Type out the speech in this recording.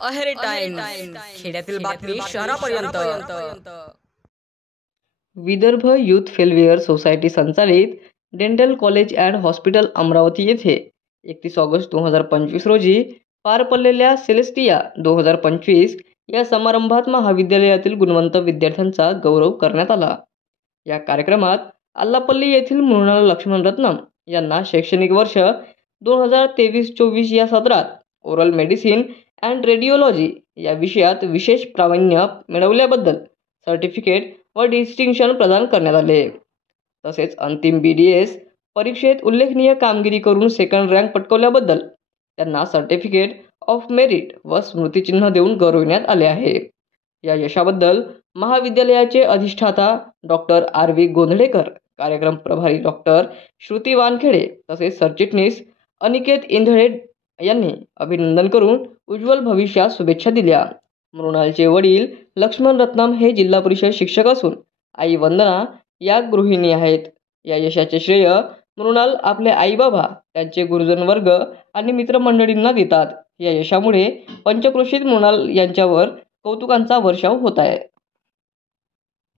अहेर टाइम्स खेड्यातील बातमी शहरापर्यंत. विदर्भ यूथ फेल्युअर सोसायटी संचालित dental college and hospital Amravati येथे 31 ऑगस्ट 2025 रोजी पार पडलेल्या सेलेस्टिया 2025 या समारंभात महाविद्यालयातील गुणवंत विद्यार्थ्यांचा गौरव करण्यात आला. या कार्यक्रमात आल्लापल्ली येथील मृणाल लक्ष्मण रत्नम यांना शैक्षणिक वर्ष 2023-24 या सत्रात ओरल मेडिसिन अँड रेडिओलॉजी या विषयात विशेष प्रावीण्य मिळवल्याबद्दल सर्टिफिकेट व डिस्टिंक्शन प्रदान करण्यात आले. तसेच अंतिम BDS परीक्षेत उल्लेखनीय कामगिरी करून सेकंड रँक पटकावल्याबद्दल त्यांना सर्टिफिकेट ऑफ मेरिट व स्मृतिचिन्ह देऊन गौरविण्यात आले आहे. या यशाबद्दल महाविद्यालयाचे अधिष्ठाता डॉक्टर RV गोंधळेकर, कार्यक्रम प्रभारी डॉक्टर श्रुती वानखेडे तसेच सरचिटणीस अनिकेत इंधळे यांनी अभिनंदन करून उज्ज्वल भविष्यास शुभेच्छा दिल्या. मृणालचे वडील लक्ष्मण रत्नम हे जिल्हा परिषद शिक्षक असून आई वंदना या गृहिणी आहेत. या यशाचे श्रेय मृणाल आपले आई-बाबा, त्यांचे गुरुजन वर्ग आणि मित्रमंडळींना देतात. या यशामुळे पंचक्रोशीत मृणाल यांच्यावर कौतुकांचा वर्षाव होत आहे.